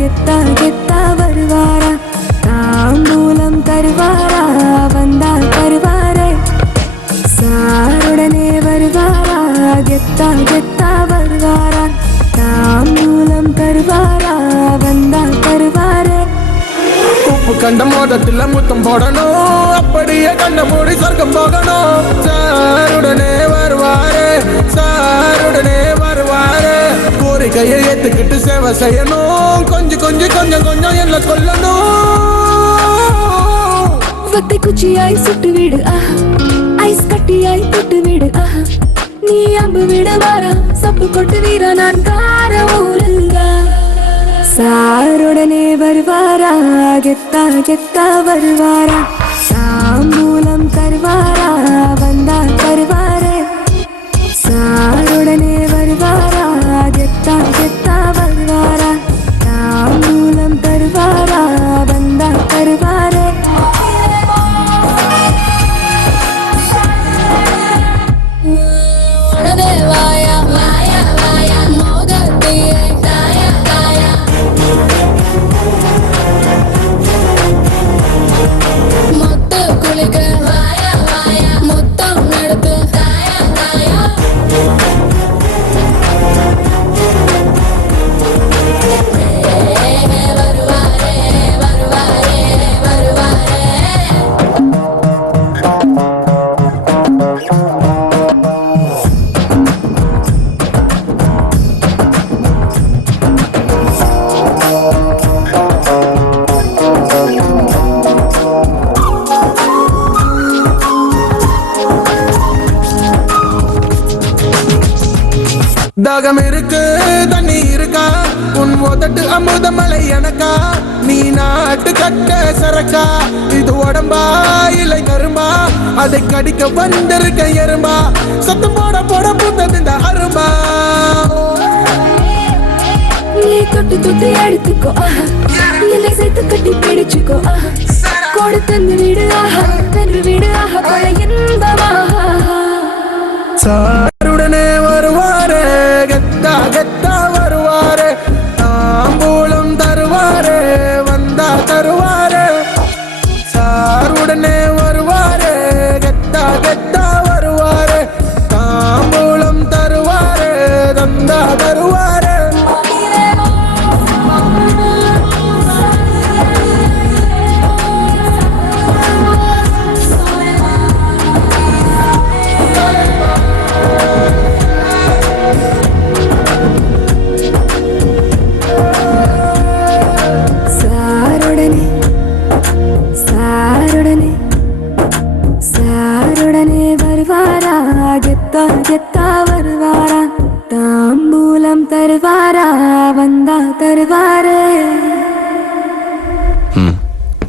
கெத்தா கெத்தா வருவாரா தாம்பூலம் தருவாரா வந்தா தருவாரே சாருடனே வருவாரா கெத்தா கெத்தா வருவாரா தாம்பூலம் தருவாரா வந்தா தருவாரே உப்பு கண்ட மோதத்துல முத்தம் போடணும் அப்படியே கண்ட மூடி சொர்க்கம் போகணும் சாருடனே வருவாரே சாருடனே வருவாரே கோரிக்கையை ஏத்துக்கிட்டு சேவை செய்யணும் கொஞ்சம் கொஞ்சம் கொஞ்சம் கொஞ்சம் என்ன கொல்லணும் வத்தை குச்சியாய் சுட்டு விடு ஐஸ் கட்டியாய் தொட்டு விடு நீ அம்பு விட வாரா சப்பு கொட்டு வீரா நான் கார ஊருங்க சாருடனே வருவாரா கெத்தா கெத்தா வருவாரா தாம்பூலம் தருவாரா வந்தா தருவாரே சாருடனே வருவாரா கெத்தா கெத்தா வருவாரா தாம்பூலம் தருவாரா வந்தா தருவாரே தாகம் இருக்கு தண்ணி இருக்கா உன் உதட்டு அமுத மலை எனக்கா நீ நாட்டு கட்ட சரக்கா இது உடம்பா இல்லை கரும்பா அதை கடிக்க வந்திருக்க எறும்பா சத்தம் போட போட புத்தது இந்த அரும்பா நீ தொட்டு தொட்டு எடுத்துக்கோ என்னை சேர்த்து கட்டி பிடிச்சுக்கோ கோடு தந்து விடு தந்து விடு பல இன்பமா சாருடனே வருவாரே கெத்தா கெத்தா வருவாரே தாம்பூலம் தருவாரே வந்தா தருவாரே சாருடனே வருவாரே கெத்தா கெத்தா வருவாரே தாம்பூலம் தருவாரே தந்தா தருவாரே சாருடனே வருவாரா கெத்தா கெத்தா வருவாரா தாம்பூலம் தருவாரா வந்தா தருவாரே